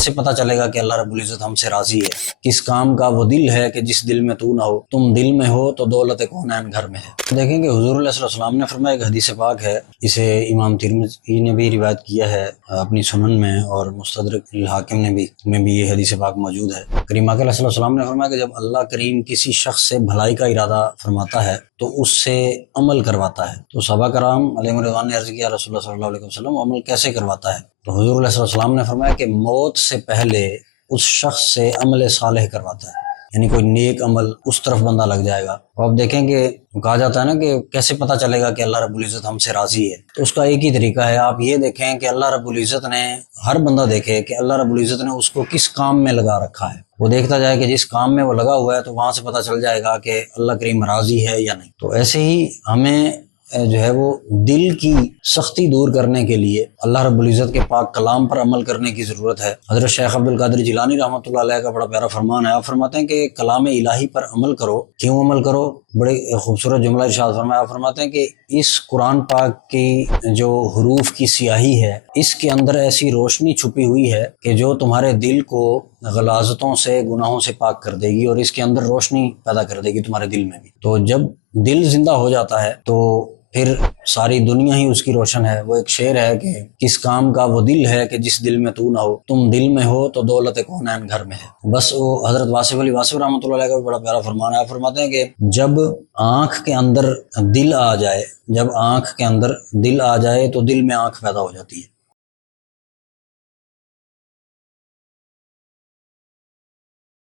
کیسے پتا چلے گا کہ اللہ رب العزت ہم سے راضی ہے؟ کس کام کا وہ دل ہے کہ جس دل میں تو نہ ہو، تم دل میں ہو تو دولت کونین گھر میں ہے۔ دیکھیں کہ حضور علیہ السلام نے فرمایا، ایک حدیث پاک ہے، اسے امام ترمذی نے بھی روایت کیا ہے اپنی سنن میں، اور مستدرک الحاکم میں بھی یہ حدیث پاک موجود ہے۔ کریم آقا علیہ السلام نے فرمایا کہ جب اللہ کریم کسی شخص سے بھلائی کا ارادہ فرماتا ہے تو اس سے عمل کرواتا ہے۔ تو صحابہ کرام علیہ رضوان نے عرض کیا، رسول اللہ صلی اللہ علیہ وسلم عمل کیسے کرواتا ہے؟ تو حضور علیہ السلام نے فرمایا کہ موت سے پہلے اس شخص سے عمل صالح کرواتا ہے، یعنی کوئی نیک عمل اس طرف بندہ لگ جائے گا۔ اور آپ دیکھیں کہ کہا جاتا ہے نا کہ کیسے پتا چلے گا کہ اللہ رب العزت ہم سے راضی ہے، تو اس کا ایک ہی طریقہ ہے، آپ یہ دیکھیں کہ اللہ رب العزت نے، ہر بندہ دیکھے کہ اللہ رب العزت نے اس کو کس کام میں لگا رکھا ہے، وہ دیکھتا جائے کہ جس کام میں وہ لگا ہوا ہے تو وہاں سے پتا چل جائے گا کہ اللہ کریم راضی ہے یا نہیں۔ تو ایسے ہی ہمیں جو ہے وہ دل کی سختی دور کرنے کے لیے اللہ رب العزت کے پاک کلام پر عمل کرنے کی ضرورت ہے۔ حضرت شیخ عبد القادر جیلانی رحمۃ اللہ علیہ کا بڑا پیارا فرمان ہے، آپ فرماتے ہیں کہ کلام الہی پر عمل کرو۔ کیوں عمل کرو؟ بڑے خوبصورت جملہ ارشاد فرمایا، آپ فرماتے ہیں کہ اس قرآن پاک کی جو حروف کی سیاہی ہے، اس کے اندر ایسی روشنی چھپی ہوئی ہے کہ جو تمہارے دل کو غلاظتوں سے، گناہوں سے پاک کر دے گی، اور اس کے اندر روشنی پیدا کر دے گی تمہارے دل میں بھی۔ تو جب دل زندہ ہو جاتا ہے تو پھر ساری دنیا ہی اس کی روشن ہے۔ وہ ایک شعر ہے کہ کس کام کا وہ دل ہے کہ جس دل میں تو نہ ہو، تم دل میں ہو تو دولت کونین گھر میں ہے۔ بس وہ حضرت واصف علی واصف رحمۃ اللہ علیہ کا بھی بڑا پیارا فرمان ہے، آپ فرماتے ہیں کہ جب آنکھ کے اندر دل آ جائے، جب آنکھ کے اندر دل آ جائے تو دل میں آنکھ پیدا ہو جاتی ہے۔